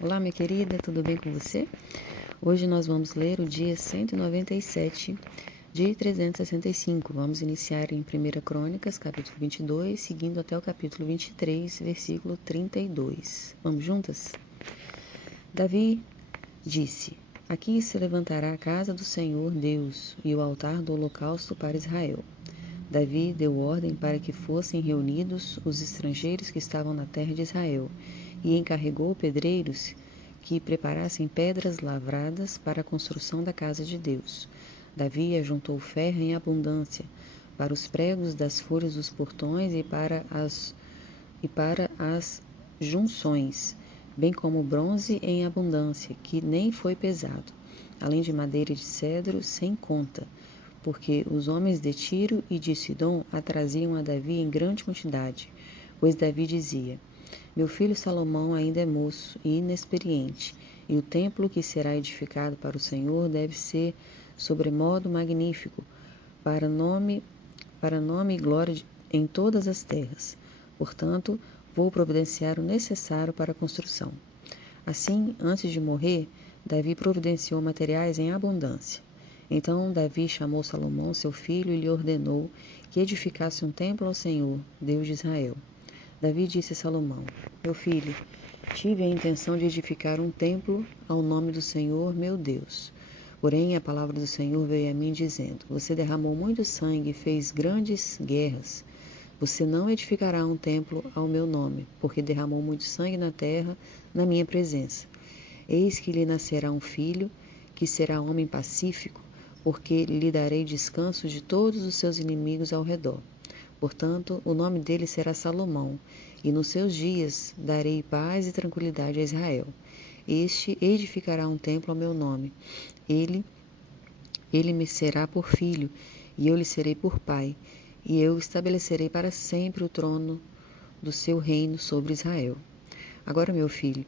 Olá, minha querida, tudo bem com você? Hoje nós vamos ler o dia 197 de 365. Vamos iniciar em 1 Crônicas, capítulo 22, seguindo até o capítulo 23, versículo 32. Vamos juntas? Davi disse: Aqui se levantará a casa do Senhor Deus e o altar do holocausto para Israel. Davi deu ordem para que fossem reunidos os estrangeiros que estavam na terra de Israel e encarregou pedreiros que preparassem pedras lavradas para a construção da casa de Deus. Davi ajuntou ferro em abundância para os pregos das folhas dos portões e para as junções, bem como bronze em abundância, que nem foi pesado, além de madeira de cedro sem conta, porque os homens de Tiro e de Sidom a traziam a Davi em grande quantidade, pois Davi dizia: Meu filho Salomão ainda é moço e inexperiente, e o templo que será edificado para o Senhor deve ser sobremodo magnífico, para nome e glória em todas as terras. Portanto, vou providenciar o necessário para a construção. Assim, antes de morrer, Davi providenciou materiais em abundância. Então Davi chamou Salomão, seu filho, e lhe ordenou que edificasse um templo ao Senhor, Deus de Israel. Davi disse a Salomão: Meu filho, tive a intenção de edificar um templo ao nome do Senhor, meu Deus. Porém, a palavra do Senhor veio a mim dizendo: Você derramou muito sangue e fez grandes guerras. Você não edificará um templo ao meu nome, porque derramou muito sangue na terra, na minha presença. Eis que lhe nascerá um filho, que será homem pacífico, porque lhe darei descanso de todos os seus inimigos ao redor. Portanto, o nome dele será Salomão, e nos seus dias darei paz e tranquilidade a Israel. Este edificará um templo ao meu nome. Ele me será por filho, e eu lhe serei por pai, e eu estabelecerei para sempre o trono do seu reino sobre Israel. Agora, meu filho,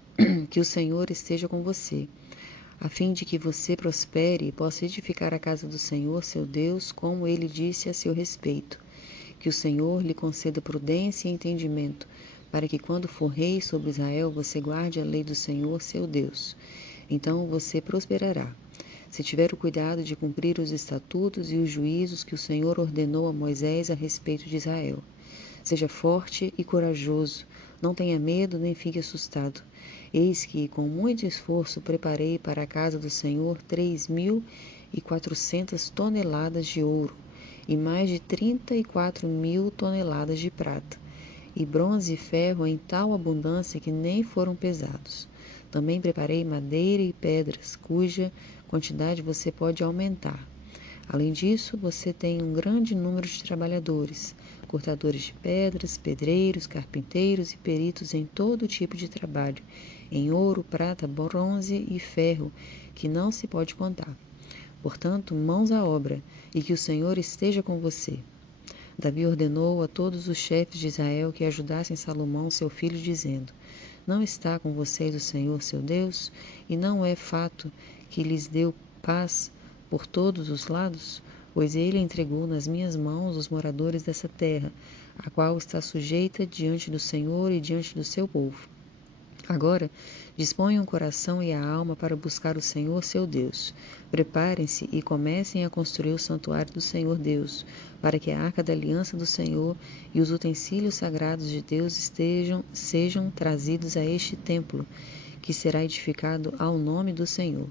que o Senhor esteja com você, a fim de que você prospere e possa edificar a casa do Senhor, seu Deus, como ele disse a seu respeito. Que o Senhor lhe conceda prudência e entendimento, para que quando for rei sobre Israel, você guarde a lei do Senhor, seu Deus. Então você prosperará. Se tiver o cuidado de cumprir os estatutos e os juízos que o Senhor ordenou a Moisés a respeito de Israel. Seja forte e corajoso, não tenha medo nem fique assustado. Eis que, com muito esforço, preparei para a casa do Senhor 3.400 toneladas de ouro e mais de 34.000 toneladas de prata, e bronze e ferro em tal abundância que nem foram pesados. Também preparei madeira e pedras, cuja quantidade você pode aumentar. Além disso, você tem um grande número de trabalhadores, cortadores de pedras, pedreiros, carpinteiros e peritos em todo tipo de trabalho, em ouro, prata, bronze e ferro, que não se pode contar. Portanto, mãos à obra, e que o Senhor esteja com você. Davi ordenou a todos os chefes de Israel que ajudassem Salomão, seu filho, dizendo: Não está com vocês o Senhor, seu Deus, e não é fato que lhes deu paz por todos os lados? Pois ele entregou nas minhas mãos os moradores dessa terra, a qual está sujeita diante do Senhor e diante do seu povo. Agora, disponham o coração e a alma para buscar o Senhor, seu Deus. Preparem-se e comecem a construir o santuário do Senhor Deus, para que a arca da aliança do Senhor e os utensílios sagrados de Deus sejam trazidos a este templo, que será edificado ao nome do Senhor.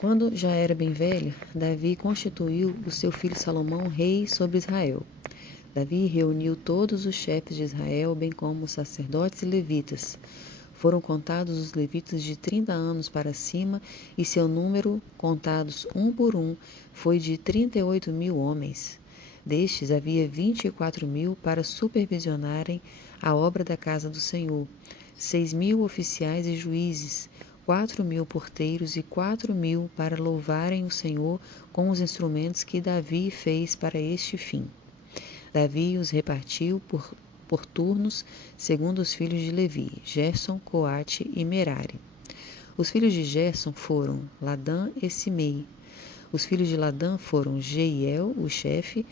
Quando já era bem velho, Davi constituiu o seu filho Salomão rei sobre Israel. Davi reuniu todos os chefes de Israel, bem como os sacerdotes e levitas. Foram contados os levitas de 30 anos para cima, e seu número, contados um por um, foi de 38.000 homens. Destes havia 24.000 para supervisionarem a obra da casa do Senhor, 6.000 oficiais e juízes, 4.000 porteiros e 4.000 para louvarem o Senhor com os instrumentos que Davi fez para este fim. Davi os repartiu por turnos, segundo os filhos de Levi, Gerson, Coate e Merari. Os filhos de Gerson foram Ladã e Simei. Os filhos de Ladã foram Jeiel, o chefe,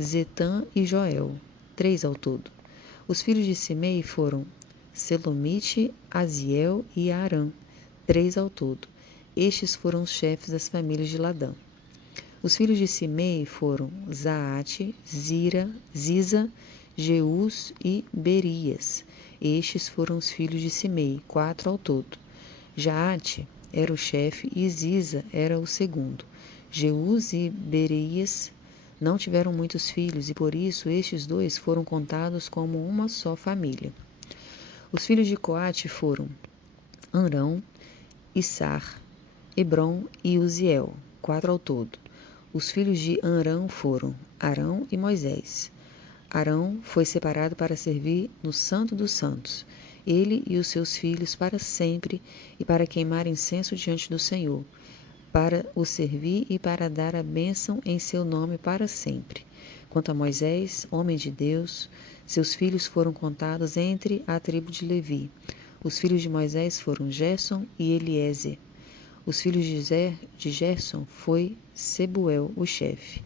Zetã e Joel, 3 ao todo. Os filhos de Simei foram Selomite, Aziel e Arã, 3 ao todo. Estes foram os chefes das famílias de Ladã. Os filhos de Simei foram Zaate, Zira, Ziza, Jeus e Berias. Estes foram os filhos de Simei, 4 ao todo. Jaate era o chefe e Ziza era o segundo. Jeus e Berias não tiveram muitos filhos e por isso estes dois foram contados como uma só família. Os filhos de Coate foram Arão, Issar, Hebron e Uziel, 4 ao todo. Os filhos de Arão foram Arão e Moisés. Arão foi separado para servir no Santo dos Santos, ele e os seus filhos para sempre e para queimar incenso diante do Senhor, para o servir e para dar a bênção em seu nome para sempre. Quanto a Moisés, homem de Deus, seus filhos foram contados entre a tribo de Levi. Os filhos de Moisés foram Gerson e Eliezer. Os filhos de Gerson foi Sebuel, o chefe.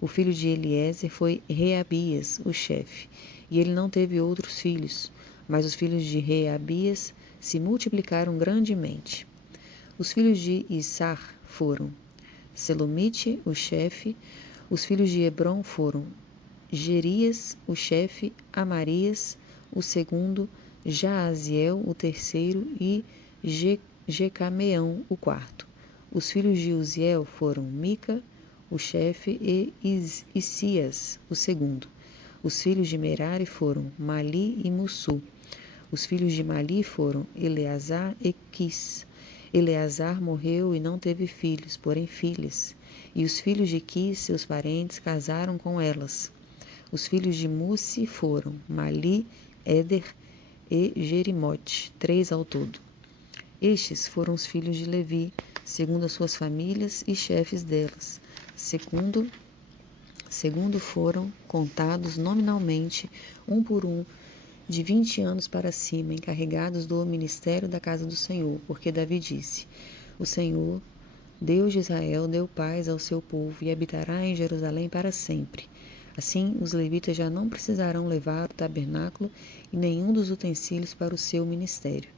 O filho de Eliezer foi Reabias, o chefe, e ele não teve outros filhos, mas os filhos de Reabias se multiplicaram grandemente. Os filhos de Issar foram Selomite, o chefe. Os filhos de Hebron foram Gerias, o chefe, Amarias, o segundo, Jaaziel, o terceiro, e Jecameão, o quarto. Os filhos de Uziel foram Mica, o chefe, e Isias, o segundo. Os filhos de Merari foram Mali e Mussu. Os filhos de Mali foram Eleazar e Quis. Eleazar morreu e não teve filhos, porém filhas. E os filhos de Quis, seus parentes, casaram com elas. Os filhos de Mussi foram Mali, Éder e Jerimote, 3 ao todo. Estes foram os filhos de Levi, segundo as suas famílias e chefes delas. Segundo foram contados nominalmente, um por um, de 20 anos para cima, encarregados do ministério da casa do Senhor, porque Davi disse: O Senhor, Deus de Israel, deu paz ao seu povo e habitará em Jerusalém para sempre. Assim, os levitas já não precisarão levar o tabernáculo e nenhum dos utensílios para o seu ministério,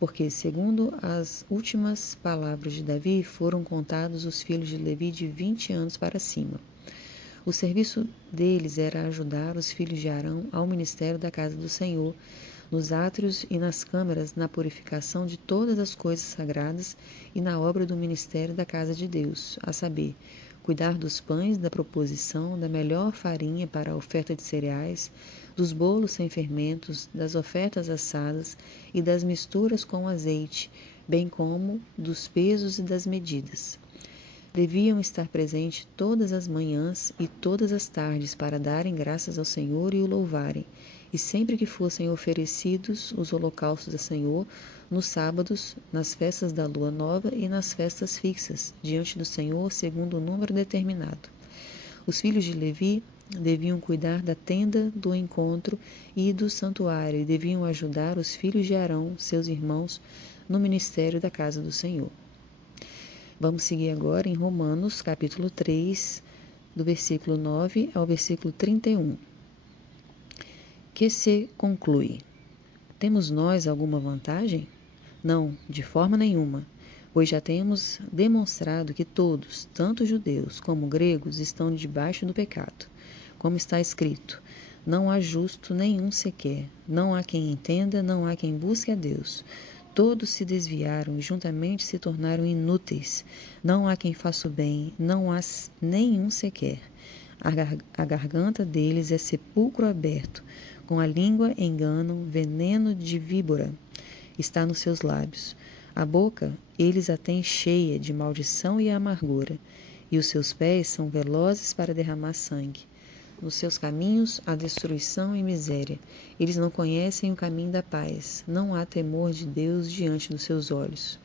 porque, segundo as últimas palavras de Davi, foram contados os filhos de Levi de 20 anos para cima. O serviço deles era ajudar os filhos de Arão ao ministério da casa do Senhor, nos átrios e nas câmaras, na purificação de todas as coisas sagradas e na obra do ministério da casa de Deus, a saber, cuidar dos pães, da proposição, da melhor farinha para a oferta de cereais, dos bolos sem fermentos, das ofertas assadas e das misturas com azeite, bem como dos pesos e das medidas. Deviam estar presentes todas as manhãs e todas as tardes para darem graças ao Senhor e o louvarem, e sempre que fossem oferecidos os holocaustos ao Senhor, nos sábados, nas festas da lua nova e nas festas fixas, diante do Senhor, segundo o número determinado. Os filhos de Levi deviam cuidar da tenda do encontro e do santuário, e deviam ajudar os filhos de Arão, seus irmãos, no ministério da casa do Senhor. Vamos seguir agora em Romanos, capítulo 3, do versículo 9 ao versículo 31. Que se conclui: temos nós alguma vantagem? Não, de forma nenhuma, pois já temos demonstrado que todos, tanto judeus como gregos, estão debaixo do pecado. Como está escrito: não há justo nenhum sequer, não há quem entenda, não há quem busque a Deus. Todos se desviaram e juntamente se tornaram inúteis. Não há quem faça o bem, não há nenhum sequer. A garganta deles é sepulcro aberto, com a língua enganam, veneno de víbora está nos seus lábios. A boca eles a têm cheia de maldição e amargura, e os seus pés são velozes para derramar sangue. Nos seus caminhos há destruição e miséria. Eles não conhecem o caminho da paz. Não há temor de Deus diante dos seus olhos.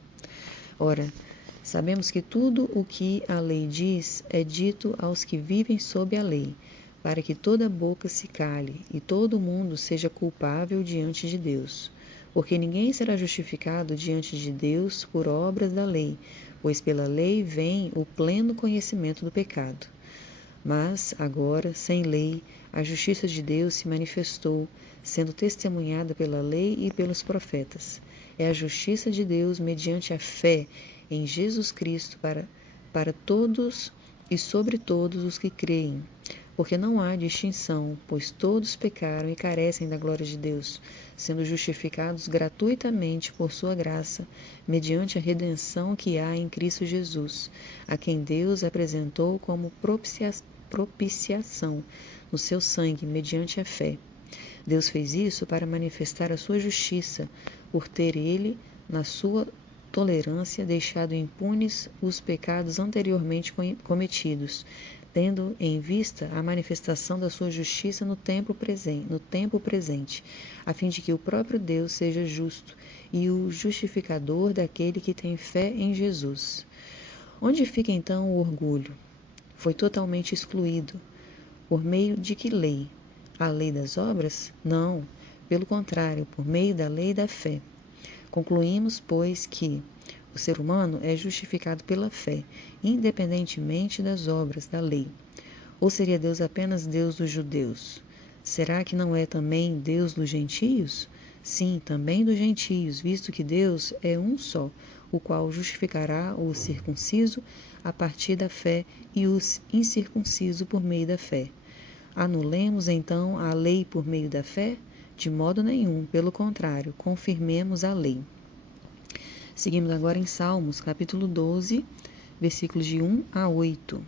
Ora, sabemos que tudo o que a lei diz é dito aos que vivem sob a lei, para que toda boca se cale e todo mundo seja culpável diante de Deus. Porque ninguém será justificado diante de Deus por obras da lei, pois pela lei vem o pleno conhecimento do pecado. Mas, agora, sem lei, A justiça de Deus se manifestou, sendo testemunhada pela lei e pelos profetas. É a justiça de Deus mediante a fé em Jesus Cristo para todos e sobre todos os que creem. Porque não há distinção, pois todos pecaram e carecem da glória de Deus, sendo justificados gratuitamente por sua graça, mediante a redenção que há em Cristo Jesus, a quem Deus apresentou como propiciação no seu sangue, mediante a fé. Deus fez isso para manifestar a sua justiça, por ter ele, na sua tolerância, deixado impunes os pecados anteriormente cometidos, tendo em vista a manifestação da sua justiça no tempo presente, a fim de que o próprio Deus seja justo e o justificador daquele que tem fé em Jesus. Onde fica então o orgulho? Foi totalmente excluído. Por meio de que lei? A lei das obras? Não, pelo contrário, por meio da lei da fé. Concluímos, pois, que o ser humano é justificado pela fé, independentemente das obras da lei. Ou seria Deus apenas Deus dos judeus? Será que não é também Deus dos gentios? Sim, também dos gentios, visto que Deus é um só, o qual justificará o circunciso a partir da fé e o incircunciso por meio da fé. Anulemos então a lei por meio da fé? De modo nenhum, pelo contrário, confirmemos a lei. Seguimos agora em Salmos, capítulo 12, versículos de 1 a 8.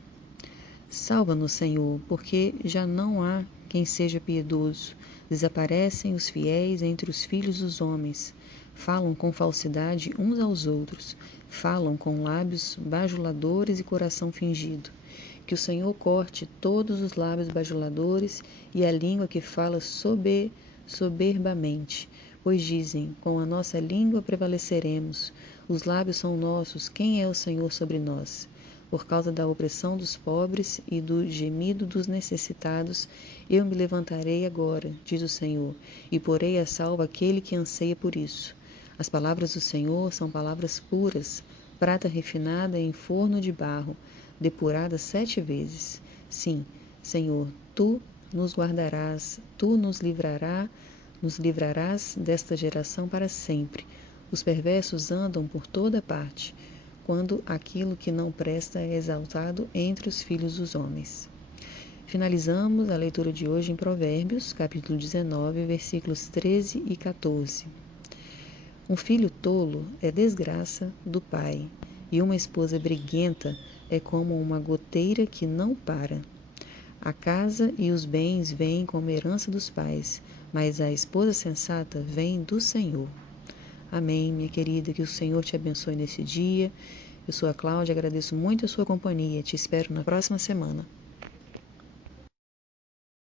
Salva-nos, Senhor, porque já não há quem seja piedoso. Desaparecem os fiéis entre os filhos dos homens. Falam com falsidade uns aos outros. Falam com lábios bajuladores e coração fingido. Que o Senhor corte todos os lábios bajuladores e a língua que fala soberbamente. Pois dizem, com a nossa língua prevaleceremos. Os lábios são nossos, quem é o Senhor sobre nós? Por causa da opressão dos pobres e do gemido dos necessitados, eu me levantarei agora, diz o Senhor, e porei a salvo aquele que anseia por isso. As palavras do Senhor são palavras puras, prata refinada em forno de barro, depurada 7 vezes. Sim, Senhor, tu nos guardarás, tu nos livrarás desta geração para sempre. Os perversos andam por toda parte, quando aquilo que não presta é exaltado entre os filhos dos homens. Finalizamos a leitura de hoje em Provérbios, capítulo 19, versículos 13 e 14. Um filho tolo é desgraça do pai, e uma esposa briguenta é como uma goteira que não para. A casa e os bens vêm como herança dos pais, mas a esposa sensata vem do Senhor. Amém, minha querida, que o Senhor te abençoe nesse dia. Eu sou a Cláudia, agradeço muito a sua companhia. Te espero na próxima semana.